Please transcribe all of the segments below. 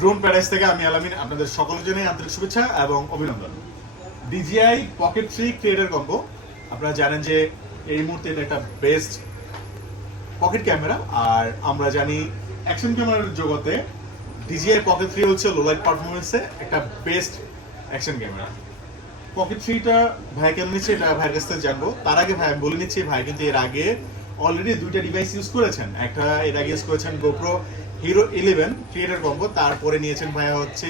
Drone paradise থেকে আমি আলামিন আপনাদের সকলের জন্য আন্তরিক শুভেচ্ছা এবং অভিনন্দন। DJI Pocket 3 ক্রিয়েটর কম্বো, আপনারা জানেন যে এই মুহূর্তে এটা একটা বেস্ট পকেট ক্যামেরা। আর আমরা জানি অ্যাকশন ক্যামেরার জগতে DJI Pocket 3 হচ্ছে লো লাইট পারফরমেন্সে একটা বেস্ট অ্যাকশন ক্যামেরা। পকেট 3টা ভাই কেন নিচ্ছে এটা ভাইয়ের কাছ থেকে জানবো। তার আগে ভাই বলে নিচ্ছি, ভাই কিন্তু এর আগে অলরেডি দুইটা ডিভাইস ইউজ করেছেন। একটা এর আগে ইউজ করেছেন GoPro Hero 11 ক্রিয়েটর কম্বো, তারপরে নিয়েছেন ভাইয়া হচ্ছে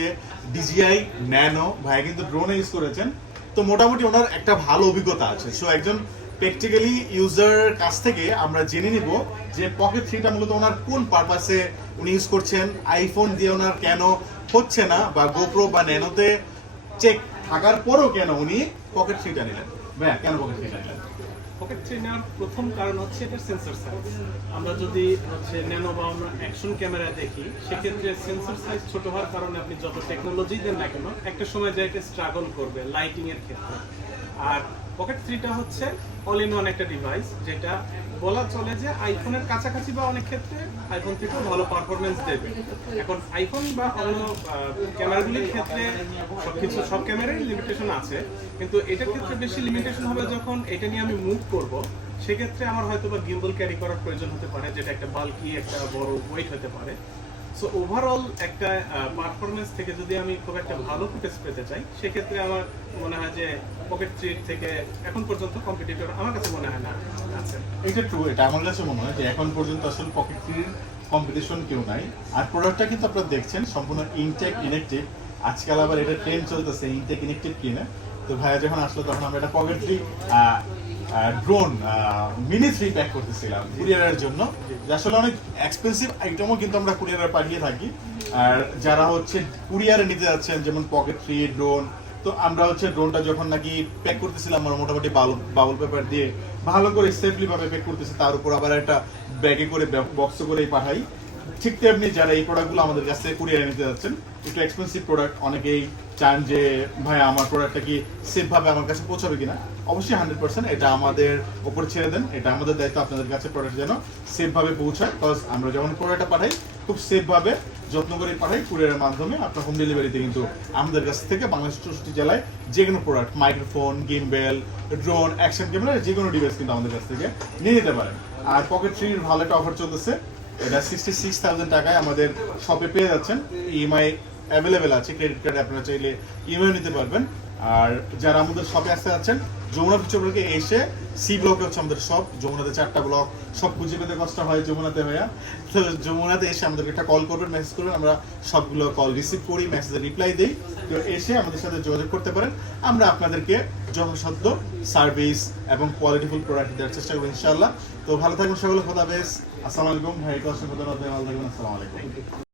DJI Nano। ভাইয়া কিন্তু ড্রোনে ইউজ করেছেন, তো মোটামুটি ওনার একটা ভালো অভিজ্ঞতা আছে। সো একজন প্র্যাকটিক্যালি ইউজার কাছ থেকে আমরা জেনে নিব যে পকেট 3টা মূলত ওনার কোন পারপাসে উনি ইউজ করছেন, আইফোন দিয়ে ওনার কেন হচ্ছে না, বা GoPro বা ন্যানোতে চেক থাকার পরও কেন উনি পকেট 3টা নিলেন। ভাইয়া কেন পকেট 3টা নিলেন? পকেট 3 নেওয়ার প্রথম কারণ হচ্ছে এটা সেন্সর সাইজ। আমরা যদি ন্যানো বা আমরা অ্যাকশন ক্যামেরা দেখি, সেক্ষেত্রে সেন্সর সাইজ ছোট হওয়ার কারণে আপনি যত টেকনোলজি দেন না কেন একটা সময় যায় এটা স্ট্রাগল করবে লাইটিং এর ক্ষেত্রে। আর পকেট 3টা হচ্ছে অল ইন ওয়ান একটা ডিভাইস, যেটা বলা চলে যে আইফোনের কাছাকাছি বা অনেক ক্ষেত্রে আইফোন থেকেও ভালো পারফরমেন্স দেবে। এখন আইফোন বা অন্য ক্যামেরাগুলির ক্ষেত্রে সব ক্যামেরারই লিমিটেশন আছে, কিন্তু এটার ক্ষেত্রে বেশি লিমিটেশন হবে যখন এটা নিয়ে আমি মুভ করব। সেক্ষেত্রে আমার হয়তো বা গিম্বল ক্যারি করার প্রয়োজন হতে পারে, যেটা একটা বাল্কি একটা বড় ওয়েট হতে পারে। সো ওভারঅল একটা পারফরমেন্স থেকে যদি আমি খুব একটা ভালো ফুটেজ পেতে চাই, সেক্ষেত্রে আমার মনে হয় যে পকেট 3 থেকে এখন পর্যন্ত কম্পিটিটর আমার কাছে মনে হয় না আছে। এটা ট্রু, এটা আমার কাছে মনে হয় যে এখন পর্যন্ত আসলে পকেট 3 কম্পিটিশন কেউ নাই। আর প্রোডাক্টটা কিন্তু আপনারা দেখছেন সম্পূর্ণ ইনটেক ইনেকটিভ। আজকাল আবার এটা ট্রেন্ড চলতেছে ইনটেক ইনেকটিভ কিনে। তো ভাইয়া যখন আসলো তখন আমরা এটা পকেট 3 ড্রোন মিনি 3 প্যাক করতেছিলাম কুরিয়ারের জন্য। আসলে অনেক এক্সপেন্সিভ আইটেমও কিন্তু আমরা কুরিয়ারে পাঠিয়ে থাকি। আর যারা হচ্ছে কুরিয়ারে নিতে যাচ্ছেন, যেমন পকেট 3 ড্রোন, তো আমরা হচ্ছে ড্রোনটা যখন নাকি প্যাক করতেছিলাম আমরা মোটামুটি বাবল পেপার দিয়ে ভালো করে সেফলি ভাবে প্যাক করতেছি, তার উপর আবার একটা ব্যাগে করে বক্সে করেই পাঠাই। ঠিক তেমনি যারা এই প্রোডাক্টগুলো আমাদের কাছ থেকে কুরিয়ারে নিতে যাচ্ছেন, একটু এক্সপেন্সিভ প্রোডাক্ট, অনেকেই চান যে ভাই আমার প্রোডাক্টটা কি সেফ ভাবে আমার কাছে পৌঁছাবে কিনা। অবশ্যই 100% এটা আমাদের উপর ছেড়ে দেন, এটা আমাদের দায়িত্ব আপনাদের কাছে প্রোডাক্ট যেন সেফ ভাবে পৌঁছায়। বিকজ আমরা যখন প্রোডাক্টটা পাঠাই খুব সেফ ভাবে যত্ন করে পাঠাই কুরিয়ারের মাধ্যমে। আপনার হোম ডেলিভারিতে কিন্তু আমাদের কাছ থেকে বাংলাদেশ 64 জেলায় যে কোনো product, microphone, gimbal, drone, action camera, যে কোনো ডিভাইস কিন্তু আমাদের কাছ থেকে নিয়ে নিতে পারেন। আর পকেট 3 ভালো একটা অফার চলতেছে, এটা 66,000 টাকায় আমাদের শপে পেয়ে যাচ্ছেন। ইএমআই অ্যাভেলেবেল আছে, ক্রেডিট কার্ডে আপনারা চাইলে ইএমআই নিতে পারবেন। আর যারা আমাদের শপে আসতে যাচ্ছেন, যমুনা ফিউচার ব্লকে এসে সি ব্লকে হচ্ছে আমাদের শপ। যমুনাতে 4টা ব্লক, সব খুঁজে পেতে কষ্ট হয় যমুনাতে ভাইয়া। তো যমুনাতে এসে আমাদেরকে একটা কল করবেন, মেসেজ করবেন, আমরা সবগুলো কল রিসিভ করি, মেসেজের রিপ্লাই দিই। তো এসে আমাদের সাথে যোগাযোগ করতে পারেন, আমরা আপনাদেরকে যথাসাধ্য সার্ভিস এবং কোয়ালিটিফুল প্রোডাক্ট দেওয়ার চেষ্টা করবো ইনশাআল্লাহ। তো ভালো থাকবেন সকলে, খোদা হাফেজ, আসসালামু আলাইকুম। ভাই অসংখ্য ধন্যবাদ, ভালো থাকবেন, আসসালামু আলাইকুম।